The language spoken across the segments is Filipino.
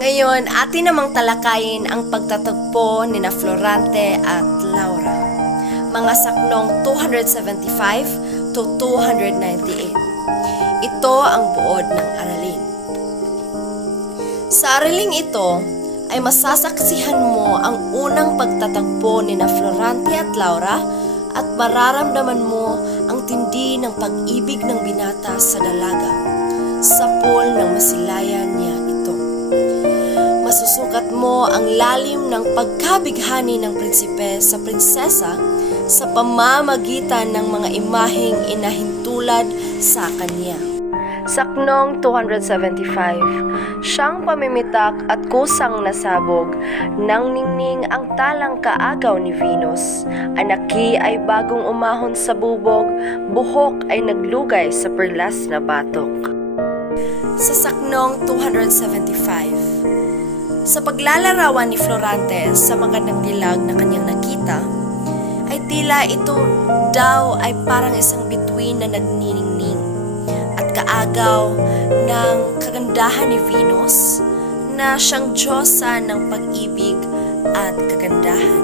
Ngayon, atin namang talakayin ang pagtatagpo ni na Florante at Laura. Mga saknong 275 to 298. Ito ang buod ng aralin. Sa araling ito, ay masasaksihan mo ang unang pagtatagpo ni na Florante at Laura at mararamdaman mo ang tindi ng pag-ibig ng binata sa dalaga sa pool ng masilayan niya ito. Masusukat mo ang lalim ng pagkabighani ng prinsipe sa prinsesa sa pamamagitan ng mga imaheng inahintulad sa kanya. Saknong 275, siyang pamimitak at kusang nasabog, nang ningning ang talang kaagaw ni Venus. Anaki ay bagong umahon sa bubog, buhok ay naglugay sa perlas na batok. Sa saknong 275, sa paglalarawan ni Florante sa magandang dilag na kanyang nakita, ay tila ito daw ay parang isang bituin na nagniningning at kaagaw ng kagandahan ni Venus na siyang diyosa ng pag-ibig at kagandahan.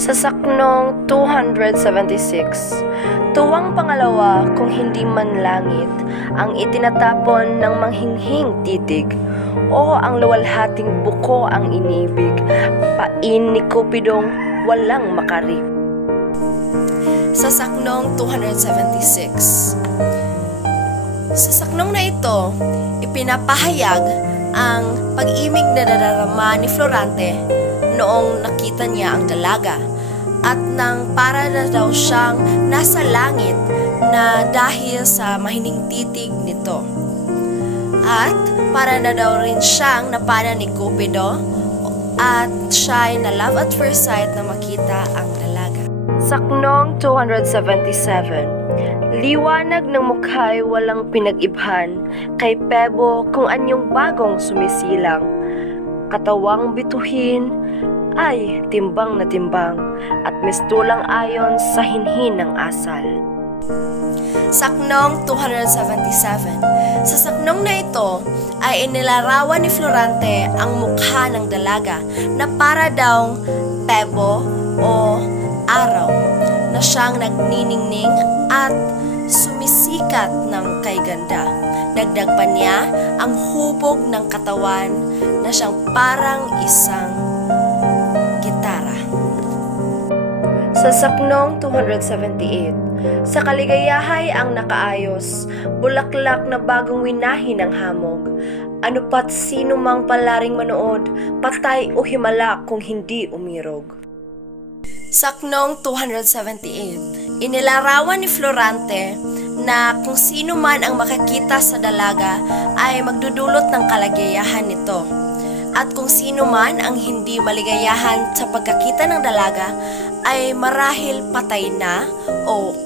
Sa saknong 276, tuwang pangalawa kung hindi man langit ang itinatapon ng manghinghing titig o ang luwalhating buko ang inibig, pain ni Cupidong walang makarip. Sa saknong 276, sa saknong na ito, ipinapahayag ang pag-ibig na nadarama ni Florante noong nakita niya ang dalaga at nang para na daw siyang nasa langit na dahil sa mahining titig nito. At para na daw rin siyang napana ni Cupido at siya'y na love at first sight na makita ang dalaga. Saknong 277, liwanag ng mukha'y walang pinag-ibhan kay Pebo kung anyong bagong sumisilang. Katawang bituhin ay timbang na timbang at mistulang ayon sa hinhin ng asal. Saknong 277, sa saknong na ito ay inilarawan ni Florante ang mukha ng dalaga na para daw Pebo o araw na siyang nagniningning at sumisikat ng kay ganda. Dagdag pa niya ang hubog ng katawan na siyang parang isang gitara. Sa saknong 278, sa kaligayahay ang nakaayos, bulaklak na bagong winahi ng hamog. Ano pat sino mang palaring manood, patay o himala kung hindi umirog. Saknong 278, inilarawan ni Florante na kung sino man ang makakita sa dalaga ay magdudulot ng kaligayahan nito. At kung sino man ang hindi maligayahan sa pagkakita ng dalaga ay marahil patay na o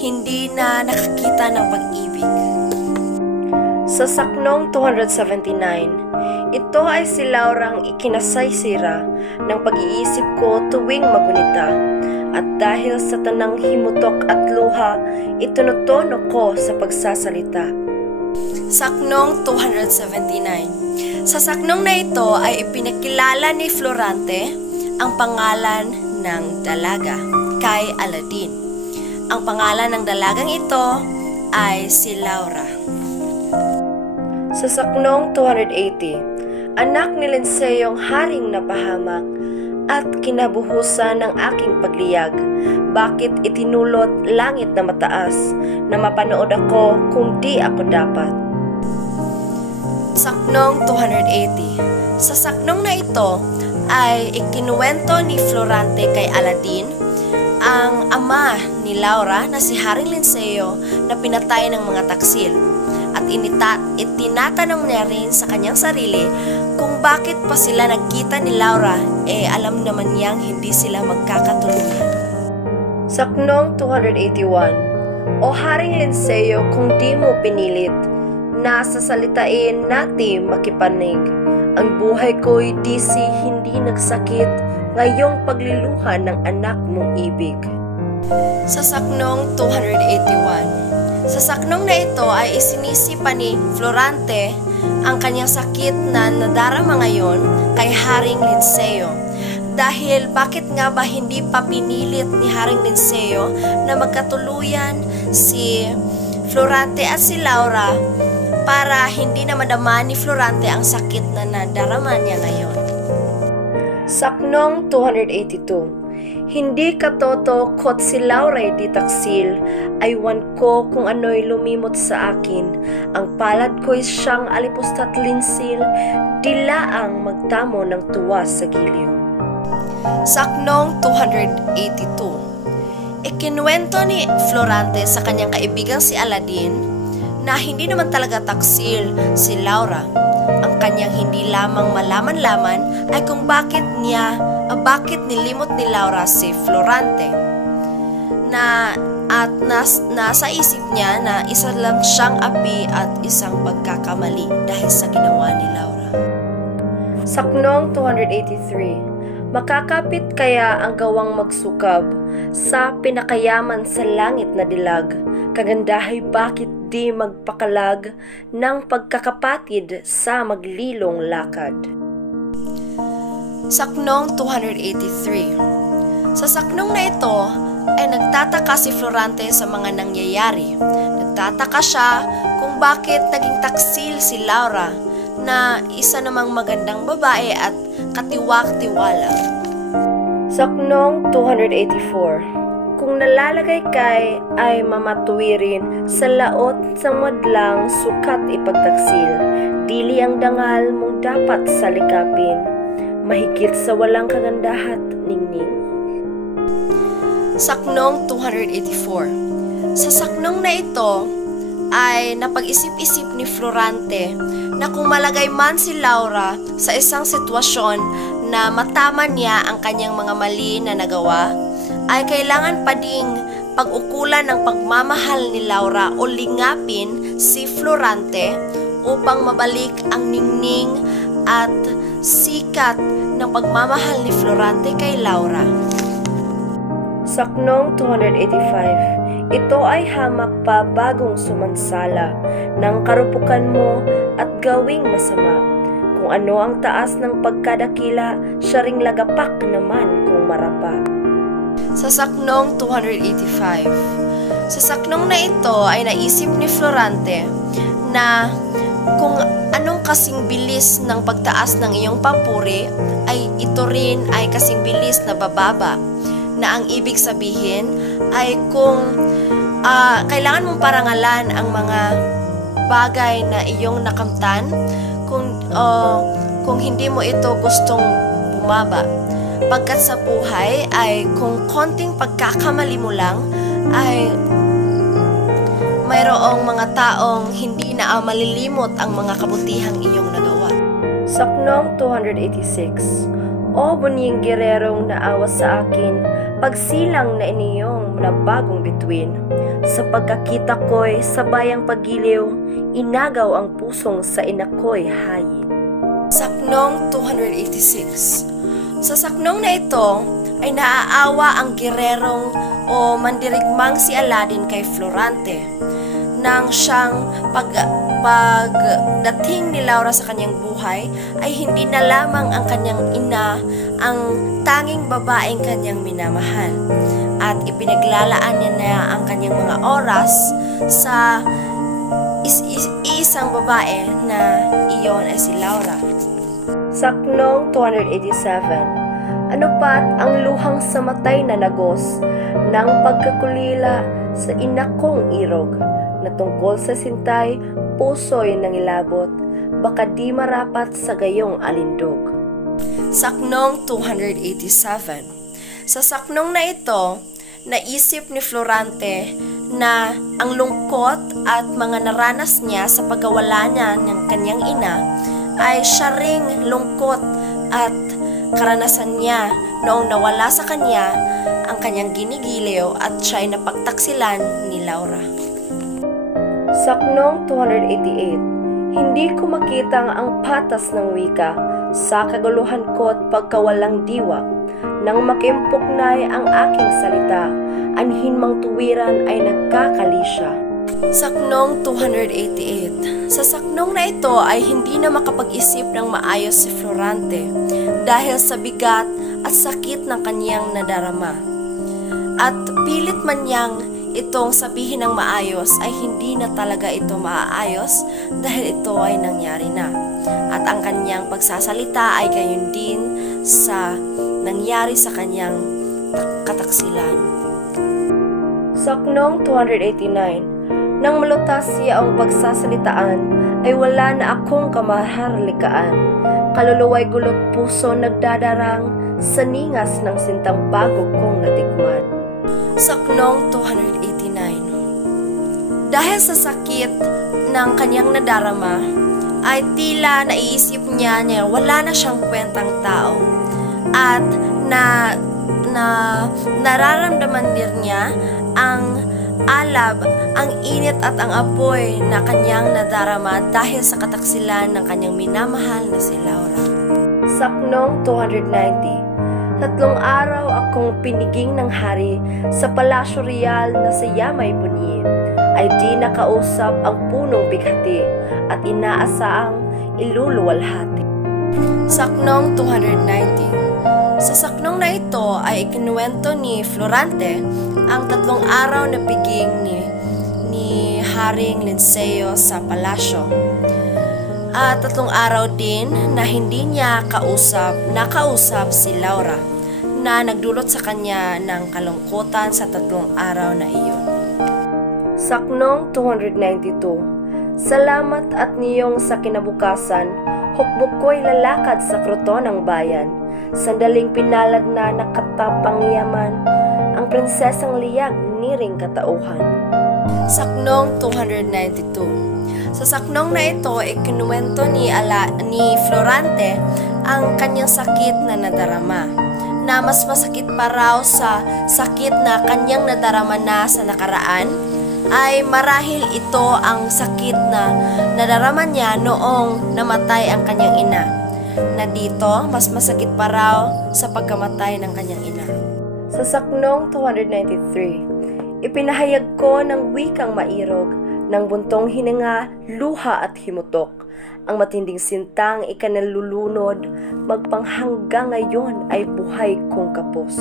hindi na nakakita ng pag-ibig. Sa saknong 279, ito ay si Laurang ikinasaysira ng pag-iisip ko tuwing magunita, at dahil sa tanang himutok at luha, itunutono ko sa pagsasalita. Saknong 279, sa saknong na ito ay ipinakilala ni Florante ang pangalan ng dalaga kay Aladdin. Ang pangalan ng dalagang ito ay si Laura. Sa saknong 280, anak ni Linceyong haring napahamak at kinabuhusan ng aking pagliyag. Bakit itinulot langit na mataas na mapanood ako kung di ako dapat? Saknong 280, sa saknong na ito ay ikinuwento ni Florante kay Aladdin ang ama ni Laura na si Haring Linceo na pinatay ng mga taksil. At itinatanong niya rin sa kanyang sarili kung bakit pa sila nagkita ni Laura alam naman niyang hindi sila magkakatuluyan. Saknong 281, O Haring Linceo, kung di mo pinilit na sasalitain natin makipanig, ang buhay ko'y di hindi nagsakit ngayong pagliluha ng anak mong ibig. Sa saknong 281, Sa saknong na ito ay isinisipa ni Florante ang kanyang sakit na nadarama ngayon kay Haring Linceo. Dahil bakit nga ba hindi pa pinilit ni Haring Linceo na magkatuluyan si Florante at si Laura para hindi na madama ni Florante ang sakit na nadarama niya ngayon. Saknong 282. Hindi katoto kot si Laura'y di taksil, aywan ko kung ano'y lumimot sa akin. Ang palad ko'y siyang alipusta't linsil, dilaang magtamo ng tuwa sa giliw. Saknong 282. Ikinuwento ni Florante sa kanyang kaibigang si Aladdin na hindi naman talaga taksil si Laura. Ang kanyang hindi lamang malaman-laman ay kung bakit nilimot ni Laura si Florante nasa isip niya na isa lang siyang api at isang pagkakamali dahil sa ginawa ni Laura. Saknong 283. Makakapit kaya ang gawang magsukab sa pinakayaman sa langit na dilag, kagandahay bakit di magpakalag ng pagkakapatid sa maglilong lakad. Saknong 283. Sa saknong na ito ay nagtataka si Florante sa mga nangyayari. Nagtataka siya kung bakit naging taksil si Laura na isa namang magandang babae at katiwak-tiwala. Saknong 284. Kung nalalagay kay ay mamatuwirin sa laot sa madlang sukat ipagtaksil, dili ang dangal mong dapat salikapin, mahigit sa walang kagandahat ningning. Saknong 284. Sa saknong na ito ay napag-isip-isip ni Florante na kung malagay man si Laura sa isang sitwasyon na matama niya ang kanyang mga mali na nagawa, ay kailangan pa ding pag-ukulan ng pagmamahal ni Laura o lingapin si Florante upang mabalik ang ningning at sikat ng pagmamahal ni Florante kay Laura. Saknong 285. Ito ay hamak pa bagong sumansala ng karupukan mo at gawing masama. Kung ano ang taas ng pagkadakila, siya ring lagapak naman kung marapa. Sa saknong 285. Sa saknong na ito ay naisip ni Florante na kung anong kasing bilis ng pagtaas ng iyong papuri ay ito rin ay kasing bilis na bababa, na ang ibig sabihin ay kung kailangan mong parangalan ang mga bagay na iyong nakamtan kung hindi mo ito gustong bumaba. Pagkat sa buhay ay kung konting pagkakamali mo lang ay mayroong mga taong hindi na malilimot ang mga kabutihang iyong nagawa. Saknong 286. O bunying gererong naawa sa akin, pagsilang na iniyong na bagong bituin. Sa pagkakita ko'y sabayang pagiliw, inagaw ang pusong sa inako'y hayin. Saknong 286. Sa saknong na ito ay naaawa ang gererong o mandirigmang si Aladdin kay Florante nang siyang pagdating ni Laura sa kanyang buhay ay hindi na lamang ang kanyang ina ang tanging babaeng kanyang minamahal at ipinaglalaan niya na ang kanyang mga oras sa isang babae na iyon ay si Laura. Saknong 287. Ano pat ang luhang sa matay na nagos ng pagkakulila sa inakong irog na tungkol sa sintay, puso'y nangilabot, baka di marapat sa gayong alindog. Saknong 287. Sa saknong na ito, naisip ni Florante na ang lungkot at mga naranas niya sa pagkawala niya ng kanyang ina ay siya ring lungkot at karanasan niya noong nawala sa kanya ang kanyang ginigiliw at siya'y napagtaksilan ni Laura. Saknong 288. Hindi ko makita ang patas ng wika sa kaguluhan ko at pagkawalang diwa. Nang makimpuknay ang aking salita, anhin mang tuwiran ay nagkakalisya. Saknong 288. Sa saknong na ito ay hindi na makapag-isip ng maayos si Florante dahil sa bigat at sakit ng kanyang nadarama. At pilit man niyang itong sabihin ng maayos ay hindi na talaga ito maaayos dahil ito ay nangyari na. At ang kanyang pagsasalita ay gayon din sa nangyari sa kanyang kataksilan. Saknong 289. Nang malutas siya ang pagsasalitaan, ay wala na akong kamaharlikaan. Kaluluwa'y gulot puso nagdadarang sa ningas ng sintang bago kong natikman. Saknong 289. Dahil sa sakit ng kanyang nadarama, ay tila naiisip niya wala na siyang kwentang tao. At nararamdaman din niya ang alab, ang init at ang apoy na kanyang nadarama dahil sa kataksilan ng kanyang minamahal na si Laura. Saknong 290. 3 araw akong piniging ng hari sa palasyo real na sa Yamay Bunyi, ay di nakausap ang punong bighati at inaasaang iluluwalhati. Saknong 290. Sa saknong na ito ay ikinuwento ni Florante ang 3 araw na piging ni Haring Linceo sa palasyo. At 3 araw din na hindi niya nakausap si Laura na nagdulot sa kanya ng kalungkutan sa 3 araw na iyon. Saknong 292. Salamat at niyong sa kinabukasan, hukbok ko'y lalakad sa kruto ng bayan. Sandaling pinalad na nakatapangyaman, ang prinsesang liyag niring katauhan. Saknong 292. Sa saknong na ito, ikinuwento ni Florante ang kanyang sakit na nadarama, na mas masakit pa raw sa sakit na kanyang nadarama na sa nakaraan, ay marahil ito ang sakit na nadarama niya noong namatay ang kanyang ina, na dito mas masakit pa raw sa pagkamatay ng kanyang ina. Sa saknong 293, ipinahayag ko ng wikang mairog, ng buntong hininga, luha at himutok, ang matinding sintang ikanalulunod, magpanghanggang ngayon ay buhay kong kapos.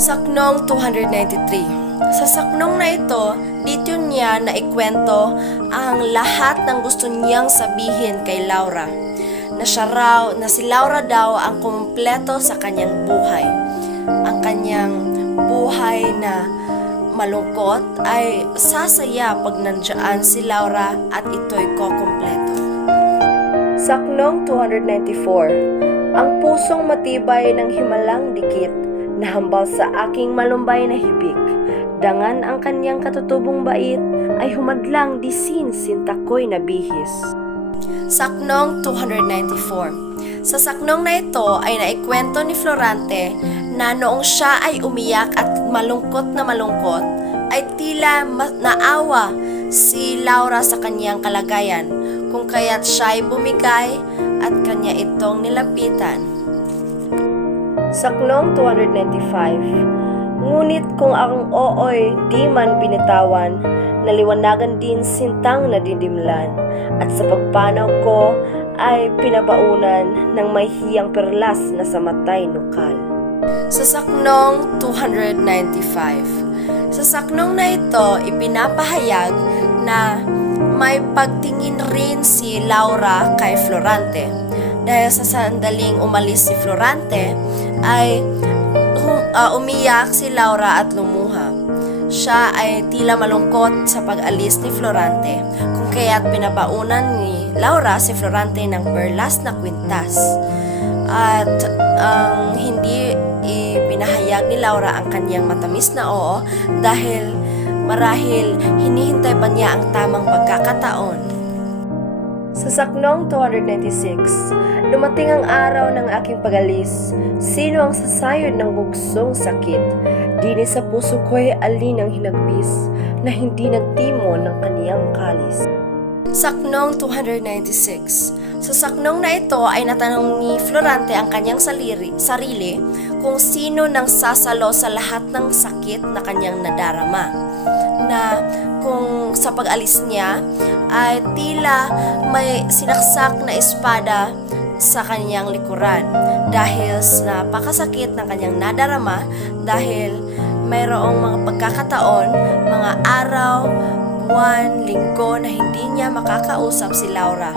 Saknong 293. Sa saknong na ito, dito niya na ikwento ang lahat ng gusto niyang sabihin kay Laura, na si Laura daw ang kumpleto sa kanyang buhay. Ang kanyang buhay na malungkot ay sasaya pag nandiyan si Laura at ito'y kukumpleto. Saknong 294. Ang pusong matibay ng himalang dikit, nahambal sa aking malumbay na hibik, dangan ang kanyang katutubong bait, ay humadlang disin sinta ko'y nabihis. Saknong 294. Sa saknong na ito ay naikwento ni Florante na noong siya ay umiyak at malungkot, ay tila naawa si Laura sa kanyang kalagayan, kung kaya't siya ay bumigay at kanya itong nilapitan. Saknong 295. Ngunit kung ang oo'y di man binitawan, naliwanagan din sintang nadidimlan, at sa pagpanaw ko ay pinabaunan ng may hiyang perlas na sa matay nukal. Sa saknong 295. Sa saknong na ito, ipinapahayag na may pagtingin rin si Laura kay Florante. Dahil sa sandaling umalis si Florante, ay umiyak si Laura at lumuha. Siya ay tila malungkot sa pag-alis ni Florante, kung kaya't pinabaunan ni Laura si Florante ng perlas na kwintas. At hindi ipinahayag ni Laura ang kanyang matamis na oo dahil marahil hinihintay pa niya ang tamang pagkakataon. Sa saknong 296, dumating ang araw ng aking pag-alis. Sino ang sasayod ng bugsong sakit? Dini sa puso ko'y alin ang hinagbis na hindi nagtimo ng kaniyang kalis. Saknong 296. Sa saknong na ito ay natanong ni Florante ang kanyang sarili kung sino nang sasalo sa lahat ng sakit na kanyang nadarama, na kung sa pag-alis niya ay tila may sinaksak na espada sa kanyang likuran dahil sa napakasakit ng kanyang nadarama dahil mayroong mga pagkakataon, mga araw, buwan, linggo na hindi niya makakausap si Laura.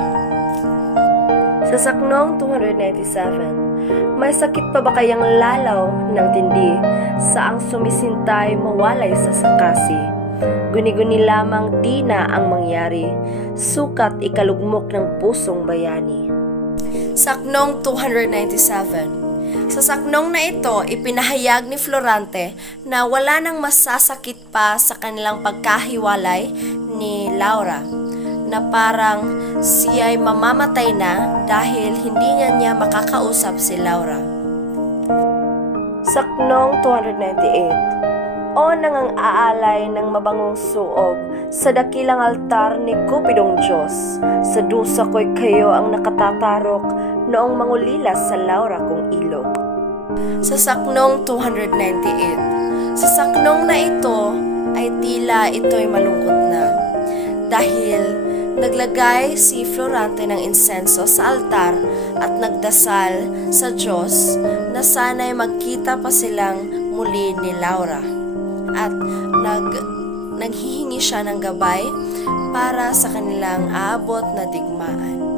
Sa saknong 297, may sakit pa ba kayang lalaw ng tindi sa ang sumisintay mawalay sa sakasi? Guni-guni lamang di na ang mangyari, sukat ikalugmok ng pusong bayani. Saknong 297. Sa saknong na ito, ipinahayag ni Florante na wala nang masasakit pa sa kanilang pagkahiwalay ni Laura, na parang siya ay mamamatay na dahil hindi niya makakausap si Laura. Saknong 298. O nangang-aalay ng mabangong suob sa dakilang altar ni Cupidong Diyos, sa dusa ko'y kayo ang nakatatarok noong mangulilas sa Laura kong ilog. Sa saknong 298, sa saknong na ito ay tila ito'y malungkot na dahil naglagay si Florante ng insenso sa altar at nagdasal sa Diyos na sana'y magkita pa silang muli ni Laura. At naghihingi siya ng gabay para sa kanilang aabot na digmaan.